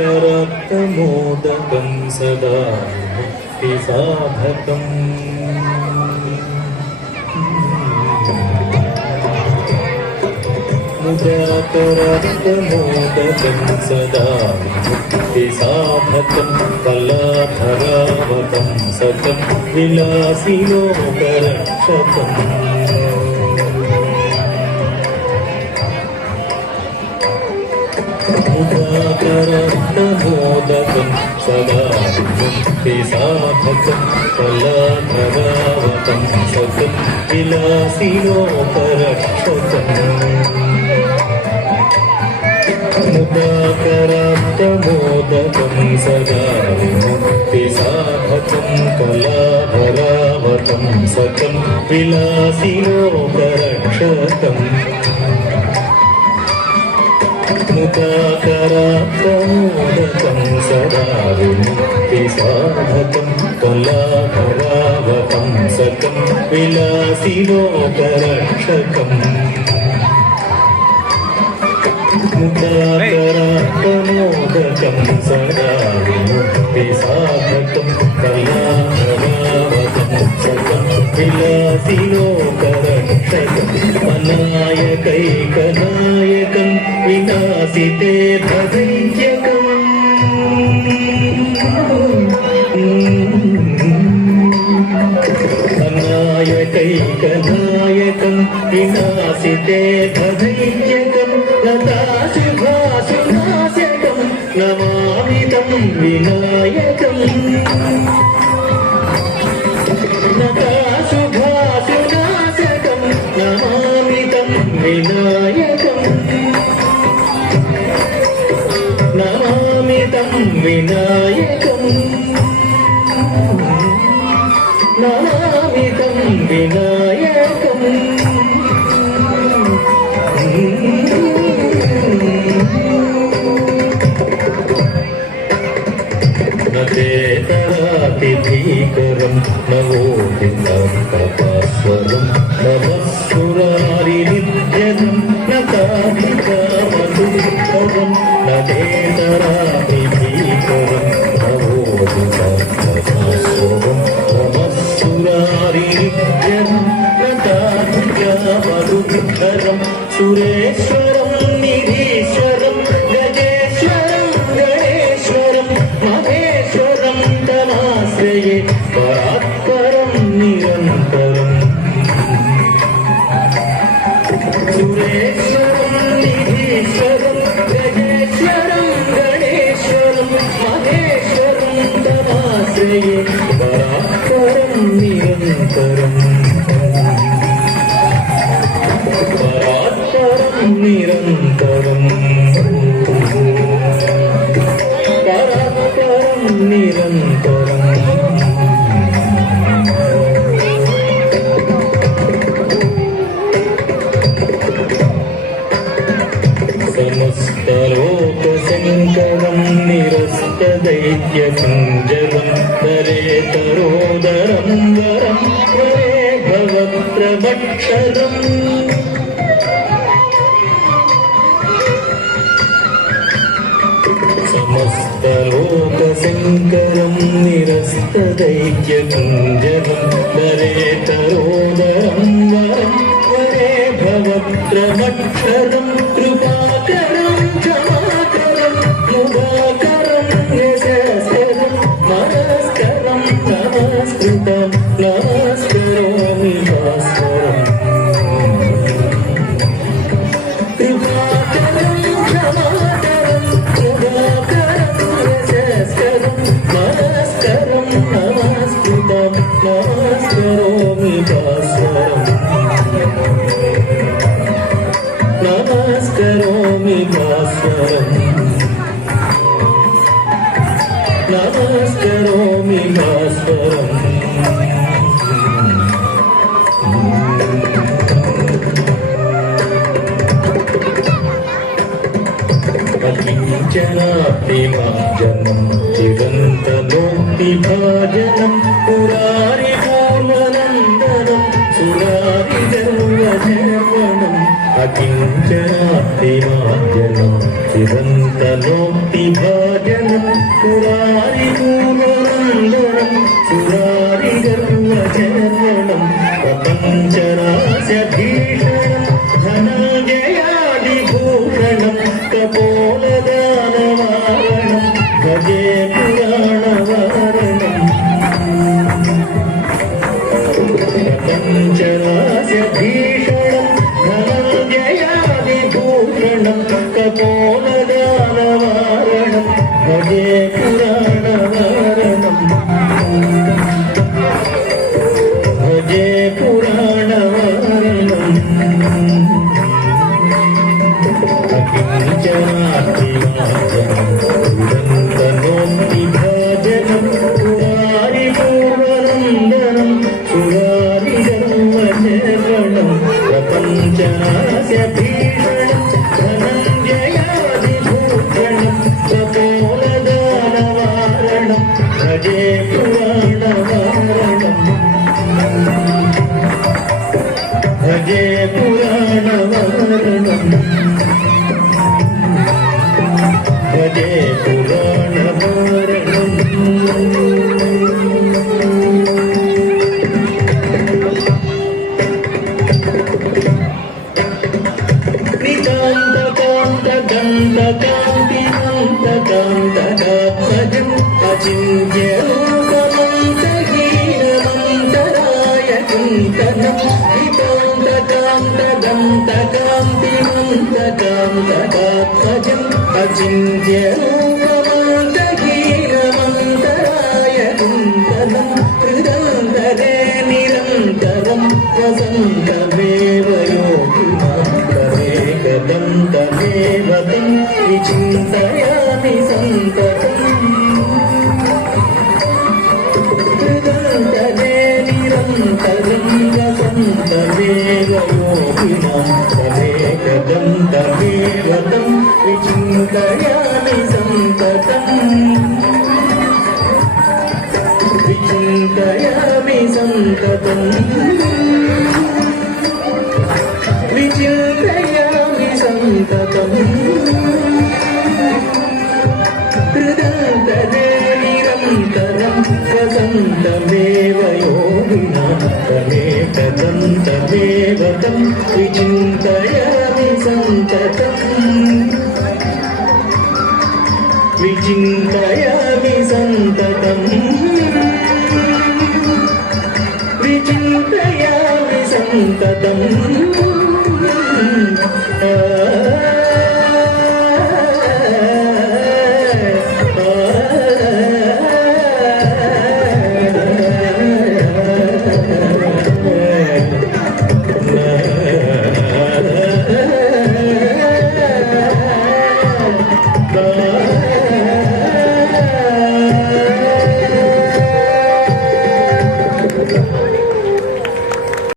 मुदाकरत्तमोदकं सदा मुक्तिसाधकम् मुदाकरत्तमोदकं सदा मुक्तिसाधकं कलाधरावतं सकं विलासिलोकरक्षकम् मुदाकरत्तमोदकं सदा मुक्तिसाधकं कलाधरावतं सकं विलासिलोकरक्षकम् मुदाकरत्तमोदकं सदा मुक्तिसाधकं कलाधरावतं सकं विलासिलोकरक्षकम् मुदाकरत्तमोदकं सदा मुक्तिसाधकं कलाधरावतं सकं विलासिलोकरक्षकम् मुदाकरत्तमोदकं सदा मुक्तिसाधकं कलाधरावतं सकं विलासिलोकरक्षकम् अनायकैकनायकं विनाशिते भदैत्यकम् अनायकैकनायकं विनाशिते भदैत्यकं लताशुभाशुनाशकं नमामि तं विनायकम् लताशुभाशुनाशकं नमामि तं विनायकम् नमामि तं विनायकम् नमामि तं विनायकम् न चेतरातिभीकरं नवोदितं तपास्वरं नमस्सुरारिनित्यं न ताभिकामधुकरं न चेतरातिभीकरं नवोदितं तपास्वरं नमस्सुरारिनित्यं न ताभिकामधुकरं सुरेश्वरं निधीश्वरं गजेश्वरं गणेश्वरं महेश्वरं तमाश्रये परात्परं निरन्तरम् सुरेश्वरं निधीश्वरं गजेश्वरं गणेश्वरं महेश्वरं तमाश्रये परात्परं निरन्तरम् परात्परं निरन्तरम् परात्परं निरन्तरम् समस्तलोकशङ्करं निरस्तदैत्यकुञ्जरं दरेतरोदरं वरं वरे भवप्रवक्षरम् समस्तलोकशङ्करं निरस्तदैत्यकुञ्जरं दरेतरोदरं वरं वरे भवप्रवक्षरं कृपाकरं क्षमाकरं मुदाकरं यशस्करं मनस्करं नमस्कृतं नमस्करोमि भास्करम् कृपाकरं क्षमाकरं मुदाकरं यशस्करं मनस्करं नमस्कृतं नमस्करोमि भास्करम् नमस्करोमि भास्वरम् नमस्करोमि भास्वरम् अकिञ्चनाप्तिमार्जनं चिरन्तनोक्तिभाजनं पुरारिपूर्वनन्दनं सुरारिगर्वजनवनम् अकिञ्चनाप्तिमार्जनं चिरन्तनोक्तिभाजनं పురారి పూర్వనందనం సురారి గర్వచరణం ప్రపంచరాస్య భీషణం ధనంజయాదిభూషణం కపోలదానవారణం భజే పురాణవారణం ప్రపంచరాస్య భీషణం ధనంజయాదిభూషణం కపోలదానవారణం భజే పురాణవారణం భజే పురాణవారణం అకించనాత్మివాచనం భజనం పురారి పూర్వనందనం సురారి గర్వచరణం ప్రపంచనాస్య భీషణం ధనంజయాదిభూషణం కపోలదానవారణం భజే పురాణవారణం భజే పురాణవారణం భజే పురాణవారణం నితాంతకాంతకాంతకాంతిమంతకాంతకాత్మజం అచింత్యరూపమంతహీనమంతరాయ చింతనం నితాంతకాంతకాంతకాంతిమంతకాంతకాత్మజం అచింత్యరూపమంతహీనమంతరాయ చింతనం హృదంతరే నిరంతరం వసంతమేవ యోగినాం తమేకదం తమేవ తం విచింతయామి సంతతం హృదంతరే నిరంతరం వసంతమేవ యోగినాం తమేకదం తమేవ తం విచింతయామి సంతతం విచింతయామి సంతతం విచింతయామి సంతతం హృదంతరే నిరంతరం వసంతమేవ యోగినాం తమేకదం తమేవ తం విచింతయామి సంతతం విచింతయామి సంతతం విచింతయామి సంతతం